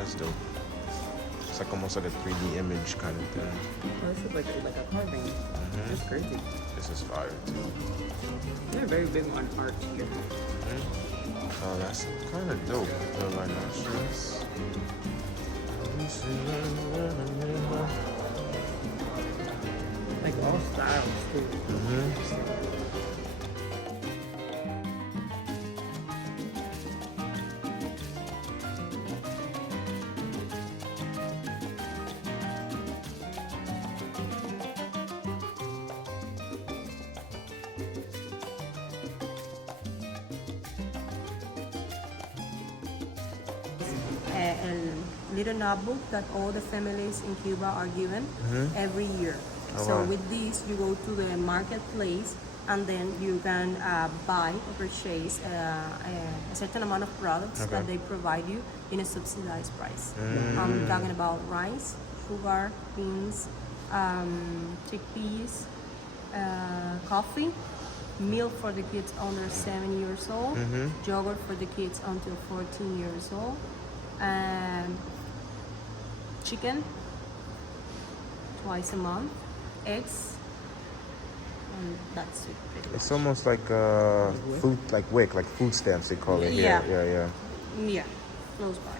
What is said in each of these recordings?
that's dope. It's like almost like a 3D image kind of thing. Oh, this is like a carving. That's crazy. This is fire too. They're very big on art here. Oh, that's kind of dope. The rhinoceros. Like all styles too. A little notebook that all the families in Cuba are given every year. Oh, so wow. with this, you go to the marketplace and then you can buy or purchase a certain amount of products that they provide you in a subsidized price. I'm talking about rice, sugar, beans, chickpeas, coffee, milk for the kids under 7 years old, yogurt for the kids until 14 years old, chicken twice a month, eggs, and that's it. It's almost like food, like WIC, like food stamps they call it. Yeah. Yeah. Close by.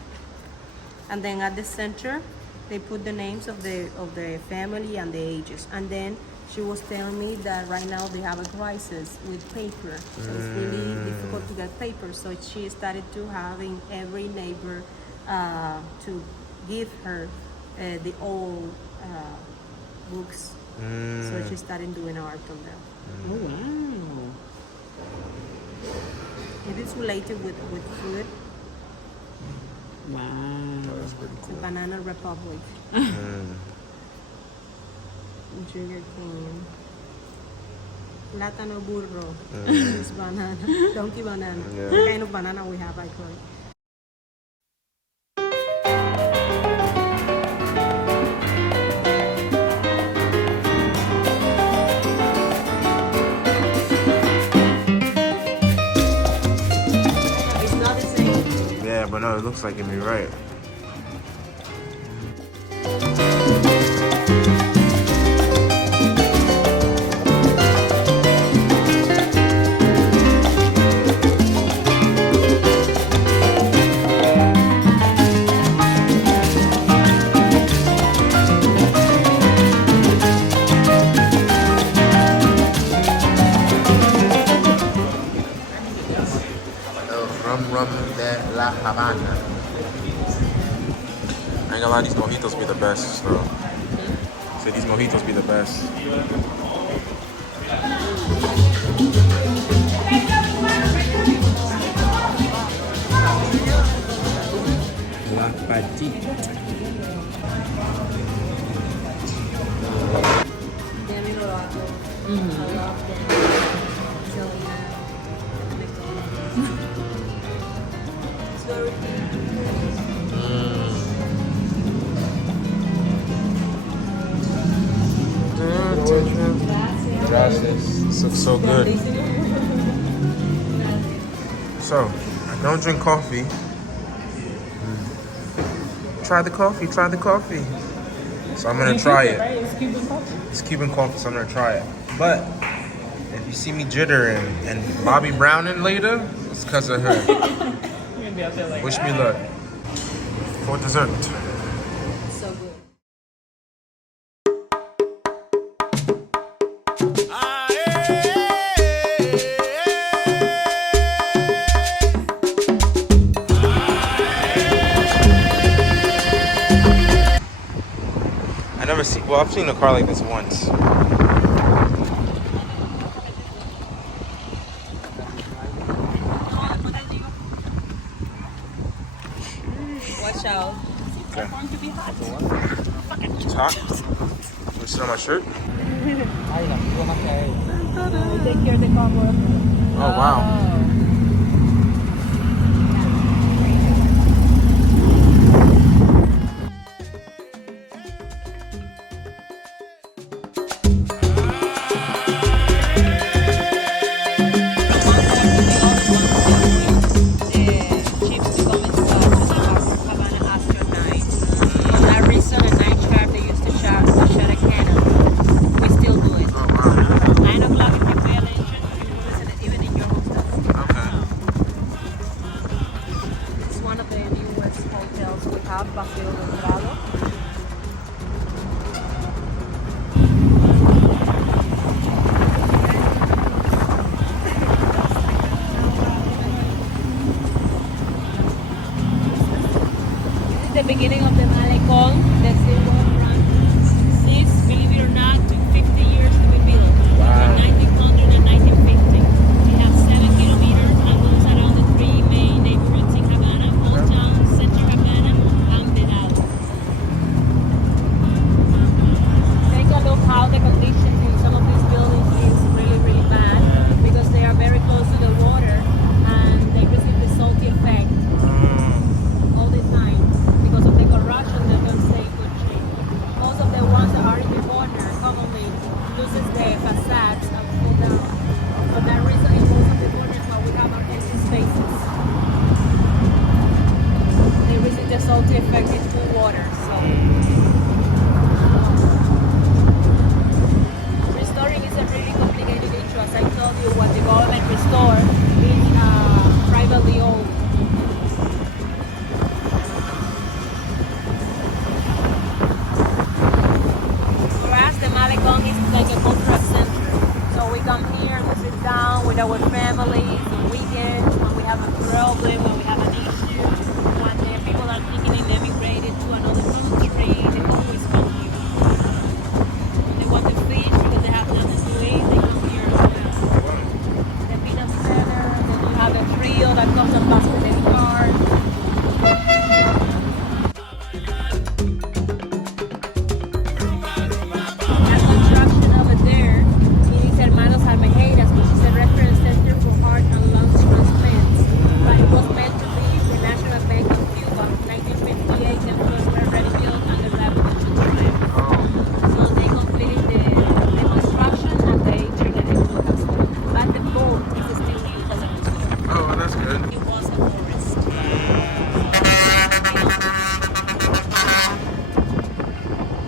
And then at the center, they put the names of the family and the ages. And then she was telling me that right now they have a crisis with paper, so it's really difficult to get paper. So she started to having every neighbor to give her the old books. So she started doing art on them. Oh wow! It is related with food. Wow. Oh, that's pretty It's cool. a banana republic. Sugar cane. Plátano burro. It's banana. Donkey banana. Yeah. The kind of banana we have, I call it. It's not the same. Yeah, but no, it looks like it be right. Rum de la Havana. I ain't gonna lie, these mojitos be the best, so. Say these mojitos be the best. La Petit. This looks so good. So, I don't drink coffee. Try the coffee, try the coffee. So I'm gonna try it. It's Cuban coffee. It's Cuban coffee, so I'm gonna try it. But if you see me jittering and Bobby Browning later, it's because of her. You're gonna be out there like, Wish me luck. For dessert. so good. Well, I've seen a car like this once. Watch out. Okay. It's going to be hot. It's hot. Can you sit on my shirt? Take care of the cover. Oh, wow. Chips to come and stuff. Havana astronaut. the beginning of the Malecon, the silver front. This, believe it or not, took 50 years to be built. Wow. Between 1900 and 1950. We have 7 kilometers and goes around the 3 main neighborhoods in Havana, Old Town, Center Havana, and Petit. Take a look how the conditions in some of these buildings is really, really bad because they are very close to the water and they receive the salty effect all the time because of the corrosion. They don't stay in good shape. Most of the ones that are in the corner commonly loses the facades and fall down. For that reason, in most of the corners where we have our empty spaces, they receive the salty effect in cool water. So restoring is a really complicated issue. As I told you, what the government restore is privately owned. For us, the Malecon is like a cultural center. So we come here, we sit down with our families on weekends, when we have a problem, when we have an issue, when the people are thinking of emigrating to another country, they always come here. When they want to fish because they have nothing to eat, they come here as well. The peanut center, then you have a trio that comes and passes the cars. That construction over there is Hermanos Almejiras, which is a reference center for heart and lung transplants. But it was meant to be the National Bank of Cuba. 1958, and was already built under revolution time. So they completed the construction and they turned it into a hospital. But the boat is still used as a hospital. Oh, that's good. It was a forest.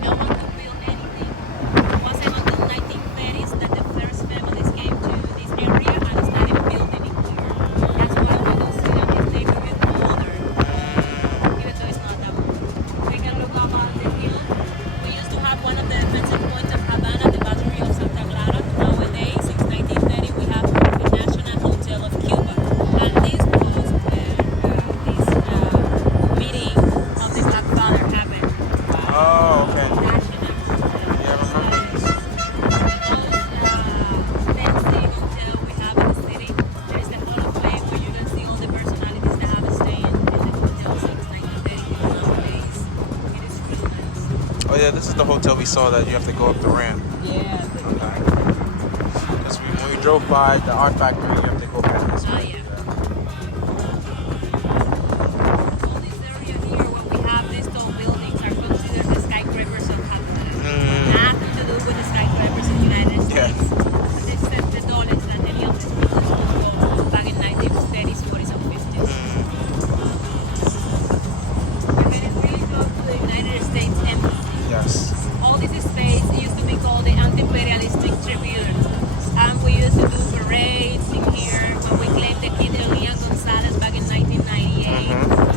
No one could build anything. It wasn't until 1930s that the first families came to this area and started building it here. That's why we don't see that this neighborhood older, even though it's not that old. Take a look up on the hill. We used to have one of the defensive points of Havana, the Battery of Santa Clara. Nowadays, since 1930, we have the National Hotel of Cuba. And this was this meeting of the Godfather happened. Oh, okay. National Hotel. Yeah, I remember this. Fancy hotel we have in the city. There is a Hall of Fame where you can see all the personalities that have stayed in the hotel since 1930. Nowadays, it is really nice. Oh yeah, this is the hotel we saw that you have to go up the ramp. Yeah. Okay. Because when we drove by the art factory, you have to go back this Oh, way. yeah. All this area here, where we have these tall buildings, are considered the skyscrapers of Havana. Nothing to do with the skyscrapers in the United Yeah. States. They set the tallest that any of these buildings could go back in 1930s, 40s, and 50s. We're headed really close to the United States Embassy. Yes. All this space used to be called the Anti-Imperialistic Tribune. And we used to do parades in here when we claimed the kid Elia Gonzalez back in 1998.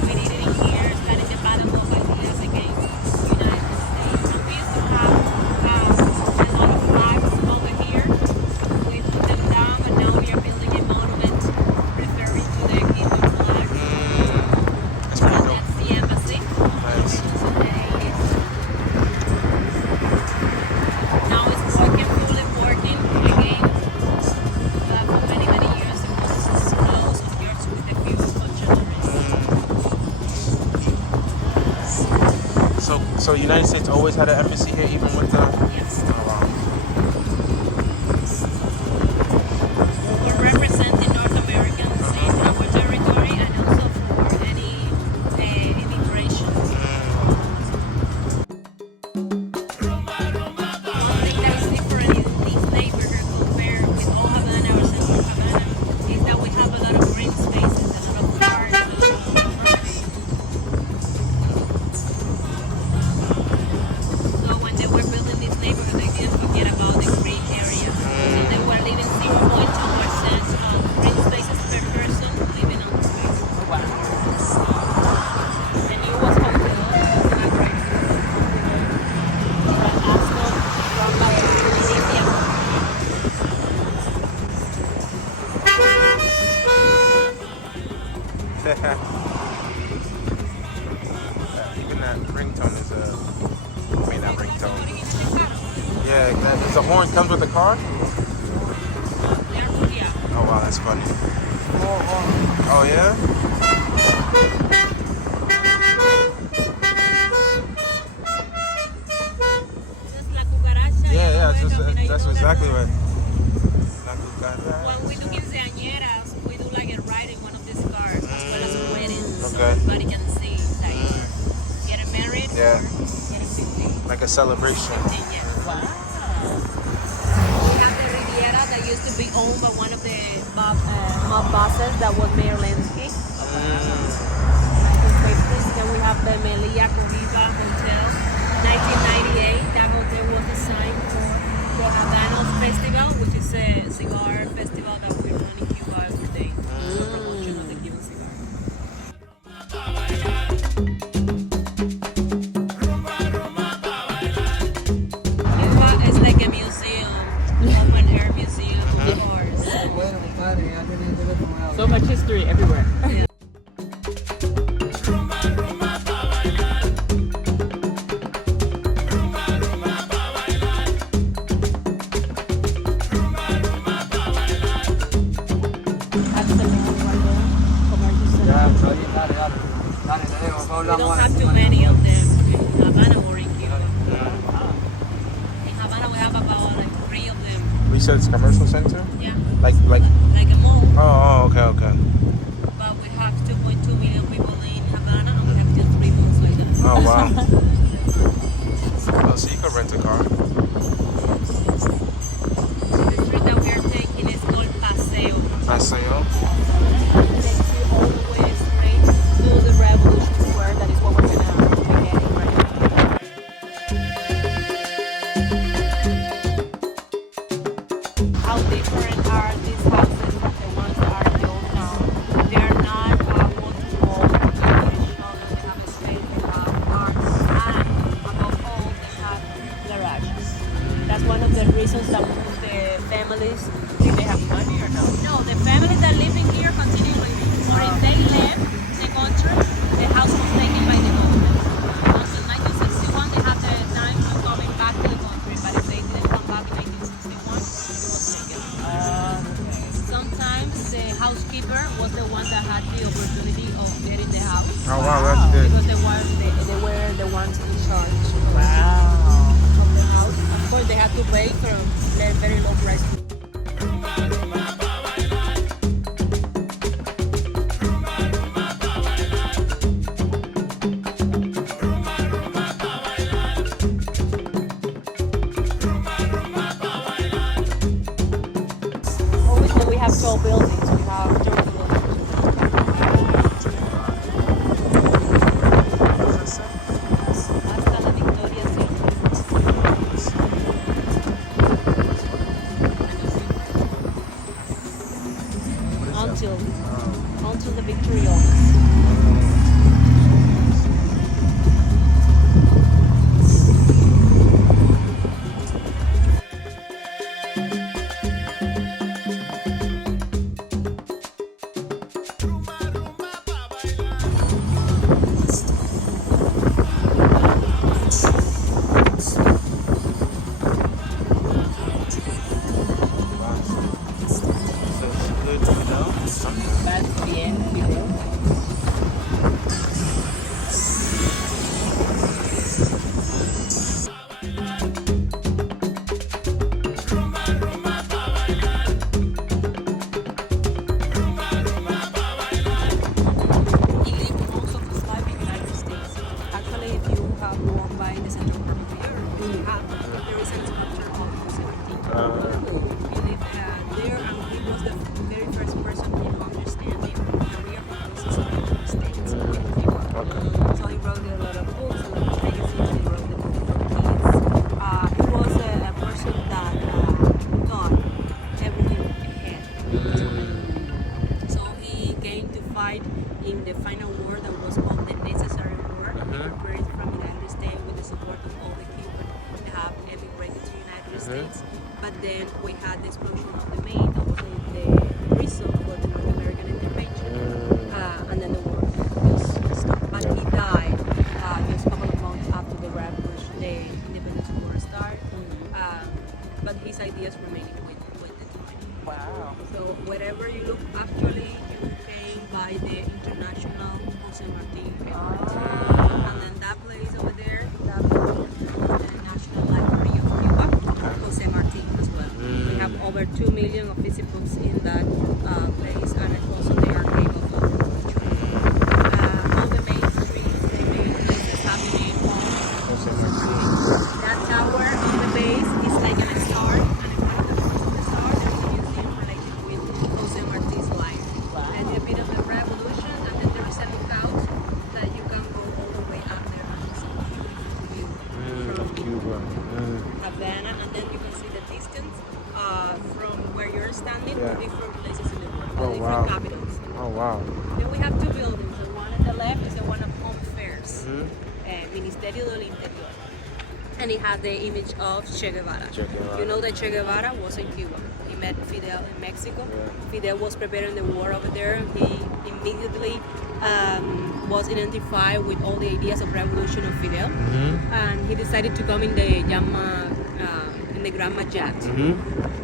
We did it in here, starting the battle over years against the United States. And we used to have a lot of flags over here. We put them down, but now we are building a monument referring to the Cuban flag. That's pretty dope. That's the embassy. Nice. Now it's working, fully working again. For many, many years it was closed of yours with a few functionaries. So United States always had an embassy here, even with the. Yes. Oh wow. We're representing North Americans in our territory and also for any immigration. One thing that is different in this neighborhood compared with all Havana or Central Havana is that we have a lot of green spaces, a lot of parks, a lot of property. So when they were building this neighborhood, they didn't forget about the green areas. So they were leaving 0.2% of green spaces per person living on the space. And it was hotel, it was not great. Asphalt run by Indian. You can Yeah, does the horn comes with the car? Yeah. Oh wow, that's funny. Oh yeah? Just la cucaracha. Yeah, you know, mira, that's you know exactly that. right. La cucaracha. When we do quinceañeras, we do like a ride in one of these cars, as well as weddings, so Okay. everybody can see, like, getting married Yeah. or getting 15. Like a celebration. 15, yeah. Wow. We have the Riviera that used to be owned by one of the mob bosses that was Mayor Lansky. 1950s. Then we have the Melia Corriba Hotel, 1998. That hotel was designed for the Havana Festival, which is a cigar festival that we run in Cuba every day. Promotion of the Cuban cigar. Cuba is like a museum, open air museum, of course. So much history everywhere. That's the main one there. Commercial center. We don't have too many of them in Havana or in Cuba. In Havana we have about like 3 of them. We said it's commercial center? Yeah. Like Like a mall. okay. But we have 2.2 million people in Havana and we have just 3 malls like that. Oh wow. Oh, so you could rent a car. The street that we are taking is called Paseo. Paseo. It takes you all the way straight to the Revolution Square. That is what we're gonna be getting right now. How different are these houses from the ones that are in the old town? They are not wall-to-wall traditional. They have a space, they have arts, and above all, they have garages. That's one of the reasons that most of the families Do they have money or no? no, the families that live in here continue living. Or if they left the country, the house was taken by the government. Until 1961, they had the time of coming back to the country, but if they didn't come back in 1961, it was taken. Sometimes the housekeeper was the one that had the opportunity of getting the house. Oh wow, that's good. Because they were the ones in charge Wow. of the house. Of course, they had to pay for a very low price. Always when we have tall buildings, we have dirty buildings. Hasta la Victoria siempre. Until the Victoria. So it's good to know something. That's bien, Camilo. He lived most of his life in the United States. Actually, if you have walked by the Central Park here, you have, there is a sculpture of Jose Petit. He lived there and he was the very first person in understanding the real process of the United States in Cuba. So he wrote a lot of books, a lot of magazines, he wrote the book for kids. He was a person that thought everything ahead. So he came to fight in the final war that was called the Necessary War. He prepared from the United States with the support of all the Cubans that have emigrated to the United States. But then we had the explosion of the Maine, that was the reason for the North American intervention. And then the war just stopped. But he died just a couple of months after the revolution, the independence war started. by the International Jose Marti Airport. And then that place over there, that building is the National Library of Cuba, Jose Marti as well. We have over 2 million of visitors in that place, and it's also the archive of the culture. All the main streets, the main places have the name of Jose Marti. that tower on the base is like a star, and in front of the star there's a museum related with Jose Marti's life. And a bit of the revolution, and then there is a lookout that you can go all the way up there and it's a beautiful view from Cuba. Havana, and then you can see the distance from where you're standing Yeah. to different places in the world, Oh, different wow. capitals. Oh wow. Then we have two buildings. The one at the left is the one of Home Affairs, Ministerio del Interior. And it has the image of Che Guevara. Che Guevara. You know that Che Guevara was in Cuba. He met Fidel in Mexico. Fidel was preparing the war over there. He immediately was identified with all the ideas of revolution of Fidel, and he decided to come in the Grandma Jet.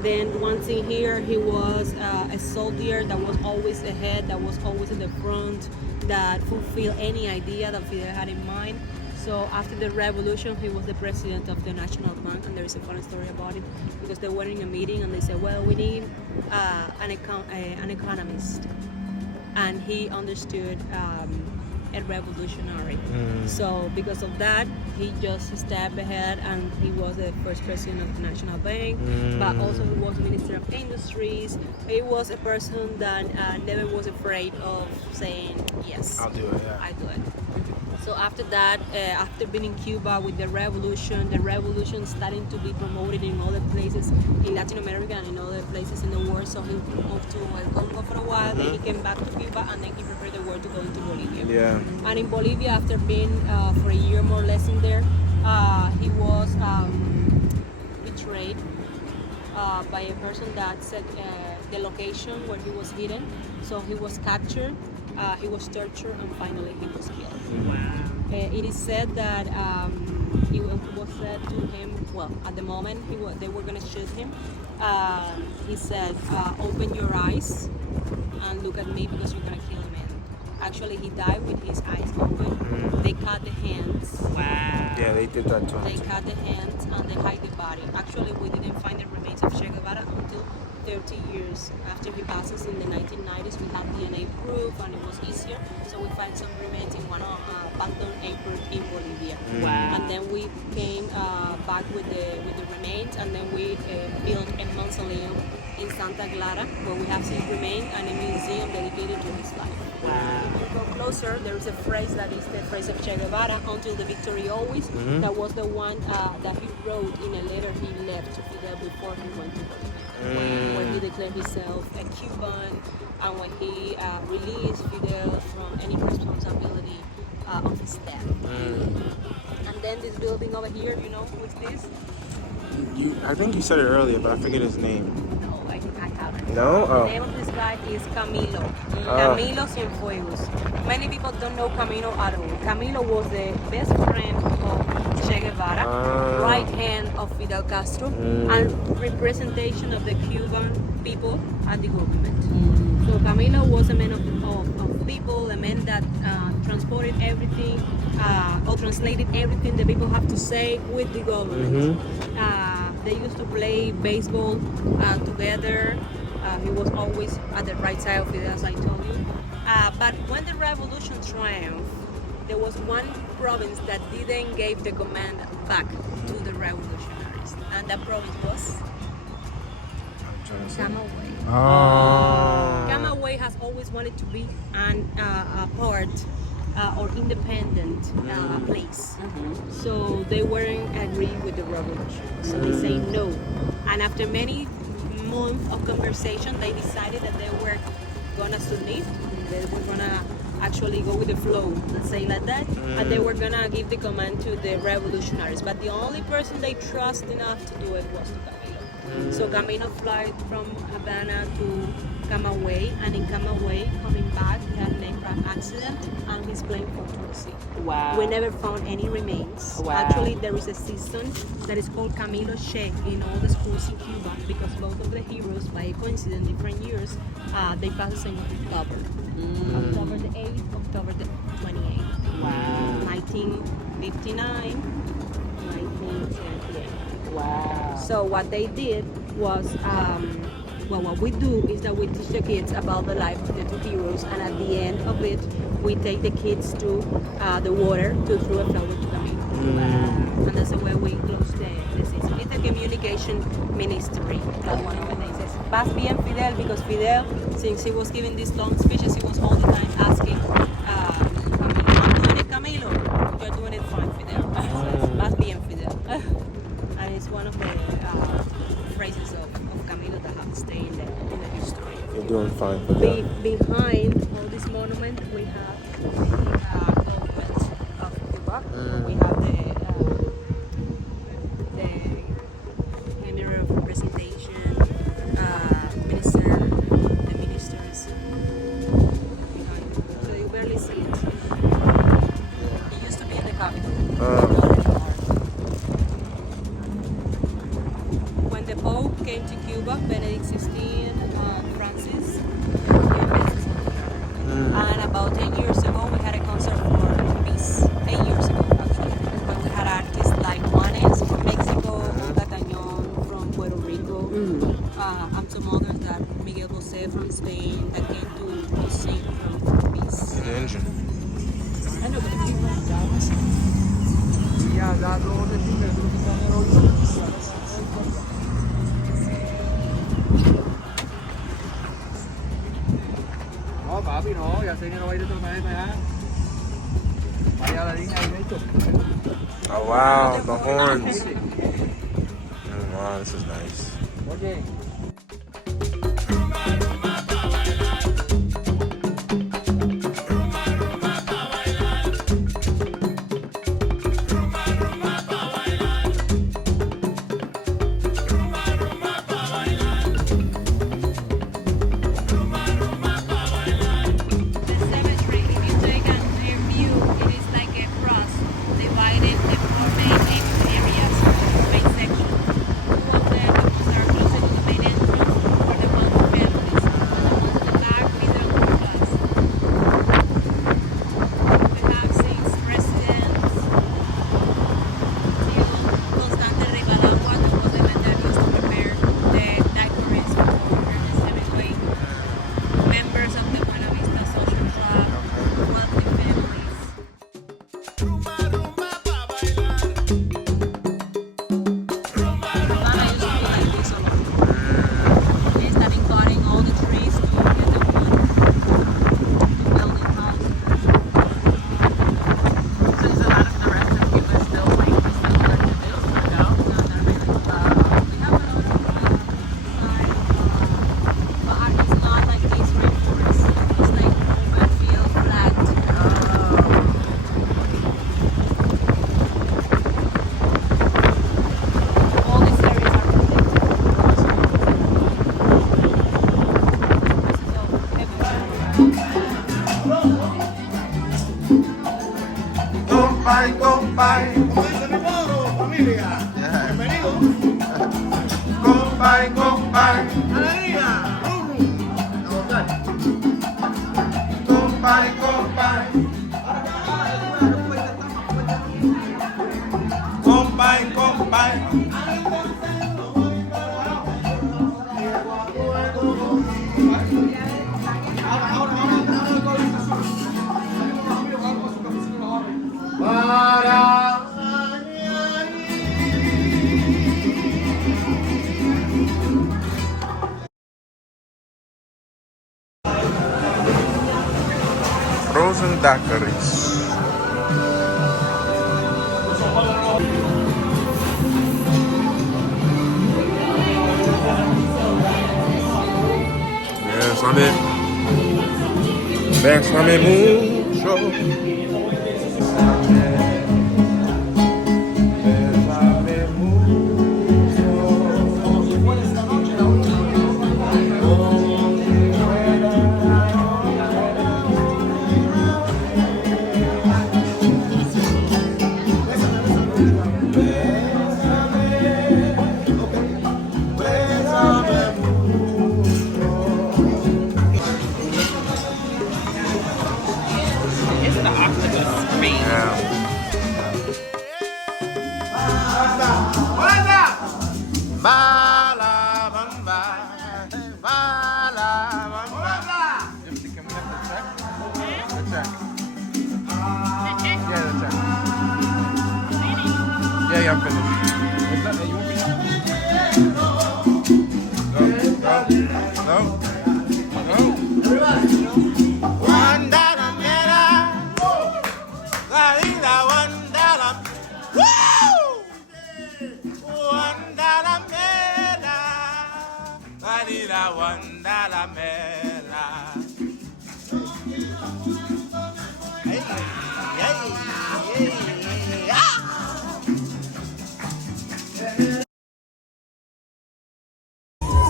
Then once in here, he was a soldier that was always ahead, that was always in the front, that fulfilled any idea that Fidel had in mind. So after the revolution, he was the president of the National Bank, and there is a funny story about it because they were in a meeting and they said, "Well, we need an economist," and he understood a revolutionary. So because of that, he just stepped ahead, and he was the first president of the National Bank, but also he was Minister of Industries. He was a person that never was afraid of saying yes. I'll do it. Yeah. I do it. So after that, after being in Cuba with the revolution starting to be promoted in other places in Latin America and in other places in the world. So he moved to El Congo for a while, then he came back to Cuba, and then he prepared the war to go into Bolivia. Yeah. And in Bolivia, after being for a year more or less in there, he was betrayed by a person that said the location where he was hidden. So he was captured, he was tortured, and finally he was killed. It is said that it was said to him, well, at the moment they were going to shoot him, he said, "Open your eyes and look at me because you're going to kill me." Actually, he died with his eyes open. They cut the hands. Yeah, they did that to They him. cut the hands and they hide the body. Actually, we didn't find the remains of Che Guevara until 30 years after he passes in the 1990s. We had DNA proof and it was easier. So we found some remains in one abandoned airport in Bolivia. And then we came back with the remains, and then we built a mausoleum in Santa Clara where we have his remains and a museum dedicated to his life. If you go closer, there is a phrase that is the phrase of Che Guevara, "Until the victory always." That was the one that he wrote in a letter he left to Fidel before he went to Bolivia, when he declared himself a Cuban, and when he released Fidel from any responsibility of his death. And then this building over here, you know who's this? I think you said it earlier, but I forget his name. No, I haven't. No? The Oh. name of this guy is Camilo. Camilo Cienfuegos. Many people don't know Camilo at all. Camilo was the best friend of Che Guevara, right hand of Fidel Castro, and representation of the Cuban people at the government. So Camilo was a man of people, a man that transported everything, or translated everything the people have to say with the government. They used to play baseball together. He was always at the right side of Fidel, as I told you. But when the revolution triumphed, there was one province that didn't give the command back to the revolutionaries, and that province was Camagüey. Oh. Camagüey has always wanted to be a part or independent place. So they weren't agreeing with the revolution. So they say no. And after many months of conversation, they decided that they were gonna submit. They were gonna actually go with the flow, let's say like that. And they were gonna give the command to the revolutionaries. But the only person they trust enough to do it was to Camilo. So Camilo flew from Havana to Camagüey, and in Camagüey, coming back, he had an aircraft accident, and his plane fell to the sea. Wow. We never found any remains. Wow. Actually, there is a season that is called Camilo Che in all the schools in Cuba, because both of the heroes, by coincidence, different years, they passed the same October. October the 8th, October the 28th. Wow. 1959, 1978. Wow. So what they did was, what we do is that we teach the kids about the life of the two heroes, and at the end of it, we take the kids to the water to throw a flower to Camilo. And that's the way we close the season. It's a communication ministry. That's one of the things. It's Vas bien, Fidel, because Fidel, since he was giving these long speeches, he was all the time asking Camilo, I'm doing it, Camilo. You're doing it fine, Fidel. So it's Vas bien, Fidel. And it's one of the phrases of Camilo that have stayed in the history. You're doing fine for that. Behind all this monument, we have the government of Cuba. We have the Emir of Representation, the ministers behind. So you barely see it. It used to be in the capital. When the Pope came to Cuba, Benedict XVI, Francis, and about 10 years ago, we had a concert for peace. 8 years ago, actually. But we had artists like Juanes from Mexico, Catañón from Puerto Rico, and some others that Miguel Bosé from Spain that came to sing from peace. An engine. I know, but people No, papi, no, ya sé que no va a ir a otro planeta ya. Vaya a la línea directo. Oh wow, the horns. Wow, this is nice. Oye. Compay, compay. Como dice mi modo, familia. Bienvenido. Compay, compay. Alegría. Compay, compay. Compay, compay. Frozen daiquiris. Bésame mucho. Bésame mucho. I'm finished. What's that? You want me? No. $1 mera. La vida, $1. Woo! $1 mera. La vida, $1 mera. Hey, hey, hey, ah!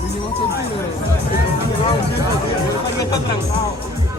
Vinimos contigo. Está trancado.